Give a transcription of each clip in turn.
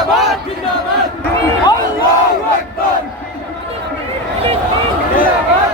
জিন্দাবাদ জিন্দাবাদ আল্লাহু আকবার জিন্দাবাদ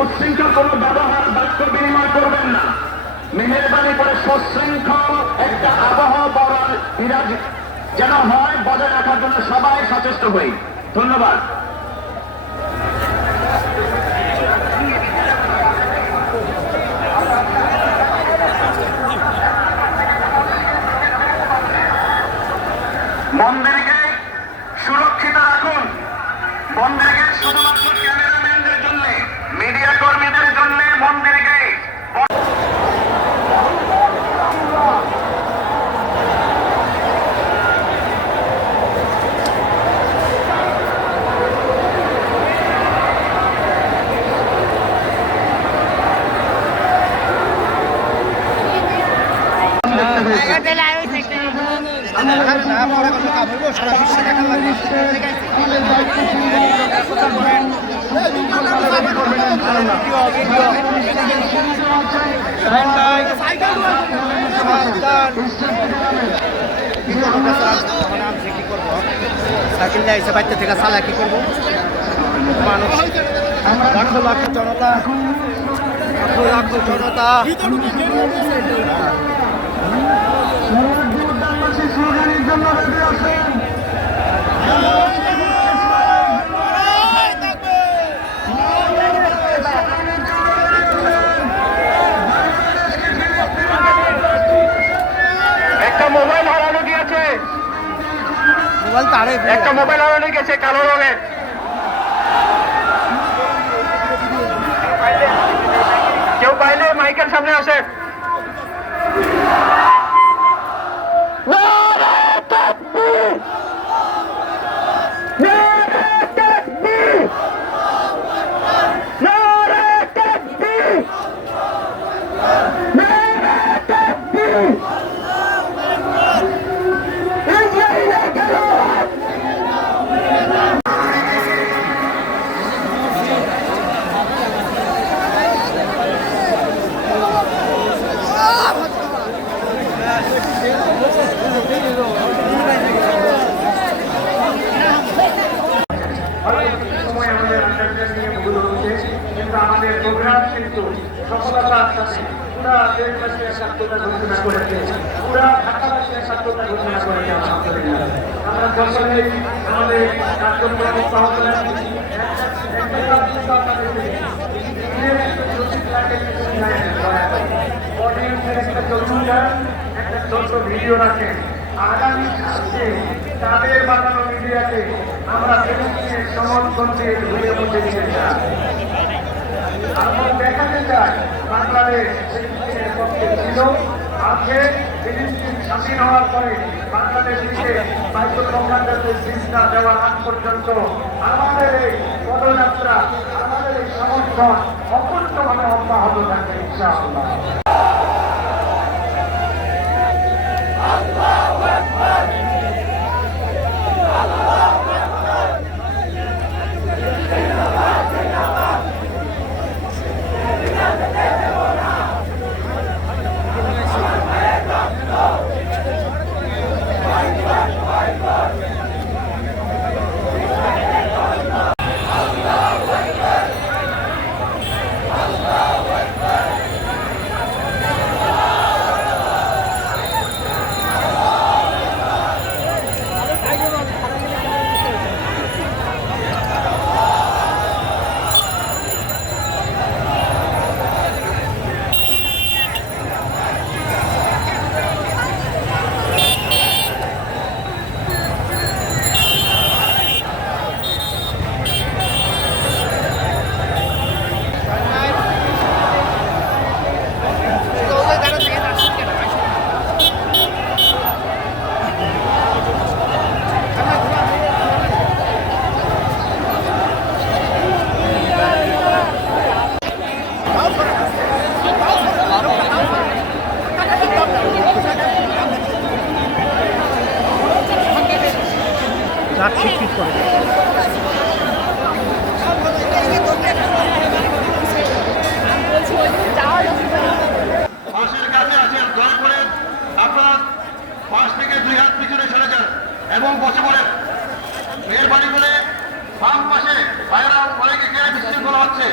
উচ্ছৃঙ্খল কোন ব্যবহার বাক্য বিনিময় করবেন না। মেহেরবানি করে সুশৃঙ্খল একটা আবহাওয়া বিরাজ যেন হয় বজায় রাখার জন্য সবাই সচেষ্ট হই। ধন্যবাদ। মন্দিরকে সুরক্ষিত রাখুন। মন্দিরকে শুধুমাত্র ক্যামেরাম্যানদের জন্য, মিডিয়া কর্মীদের জন্য মন্দিরকে সারা বিশ্বে দেখা লাগে। সাইকেল যাইছে বাড়িতে থেকে চালা কি করবো? মানুষ লাখ লাখ জনতা, লাখ জনতা একটা মোবাইল হারানো গিয়েছে, একটা মোবাইল হারানো গেছে কালো রঙের। কেউ পাইলে মাইকের সামনে আসে। আমাদের প্রোগ্রাম কিন্তু সফলতার সাথে পুরা দেশবাসী একাত্মতা ঘোষণা করেছে, পুরা ঢাকাবাসী একাত্মতা ঘোষণা করেছে। আলহামদুলিল্লাহ আমরা সকলে আমাদের কার্যক্রম একটা ছোট্ট ভিডিও রাখেন। আগামী তাদের বানানো মিডিয়াতে আমরা ফিলিস্তিনের সমর্থনকে ঘুরে মুছে দিতে চাই। আমরা দেখাতে চাই বাংলাদেশ ফিলিস্তিনের পক্ষে ছিল, আছে। ফিলিস্তিন স্বাধীন হওয়ার পরে বাংলাদেশকে বাইতুল মুকাদ্দাসে সিজদা দেওয়ার আগ পর্যন্ত আমাদের এই পদযাত্রা, আমাদের এই সমর্থন অকুণ্ঠভাবে অব্যাহত থাকবে ইনশাআল্লাহ। ঘাট স্বীকৃত করে। বাসের কাছে আছেন, দয়া করে আপনারা বাস থেকে 2 হাত পিছনে সরে যান এবং বসে পড়েন। মেহরবানি করে বাম পাশে ভাইয়েরা অনেকে গেলে বিশৃঙ্খলা হচ্ছে।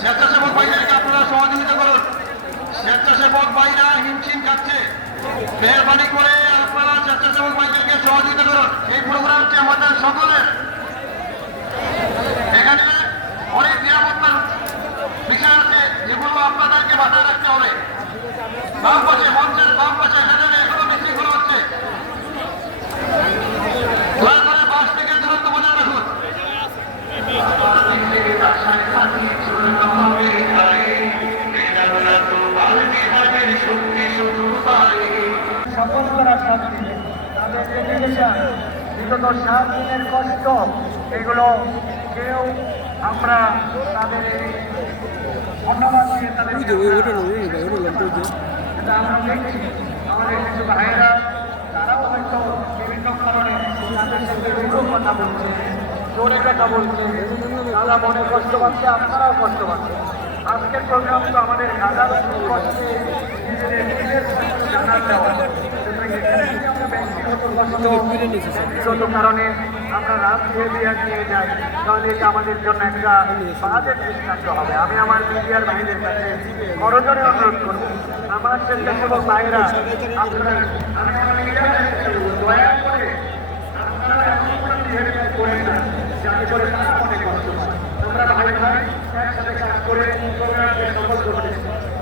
স্বেচ্ছাসেবক ভাইদেরকে আপনারা সহযোগিতা করুন। স্বেচ্ছাসেবক ভাইরা হিমশিম খাচ্ছে। মেহরবানি করে আপনারা স্বেচ্ছাসেবক ভাইদেরকে সহযোগিতা করুন। এই প্রোগ্রামটি আমাদের সকলের। এখানে অনেক নিরাপত্তার বিষয় আছে যেগুলো আপনাদেরকে মাথায় রাখতে হবে। বাম পাশে, মঞ্চের বাম পাশে এখানে এখনো বিশৃঙ্খলা হচ্ছে। দয়া করে বাস থেকে দূরত্ব বজায় রাখুন। সফলতারা শান্তি, তাদের ডেডিকেশন, বিগত 7 দিনের কষ্ট, এগুলো কেউ আমরা তাদের ধন্যবাদ দিয়ে তাদের আমরা দেখছি আমাদের কিছু ভাইয়েরা তারাও হয়তো বিভিন্ন কারণে তাদের সাথে বিভিন্ন কথা বলছে, জোরে কথা বলছে, তারা মনে কষ্ট পাচ্ছে, আপনারাও কষ্ট পাচ্ছেন। আজকের প্রোগ্রাম তো আমাদের হাজার কষ্টে নিজেদের জানার দেওয়া। ব্যক্তিগত কারণে আমরা রাত দিয়ে যাই, তাহলে এটা আমাদের জন্য একটা বাজেট দৃষ্টান্ত হবে। আমি আমার মিডিয়ার ভাইদের কাছে করজোরে অনুরোধ করব, আমার স্বেচ্ছাসেবক ভাইরা আপনারা, আমি আমার মিডিয়ার দয়া করে আপনারা এমন কোনো বিহেভিয়ার করেন না যাতে করে তারা অনেক কষ্ট পায়। আমরা ভাই ভাই একসাথে কাজ করে প্রোগ্রামকে সফল করতে আমরা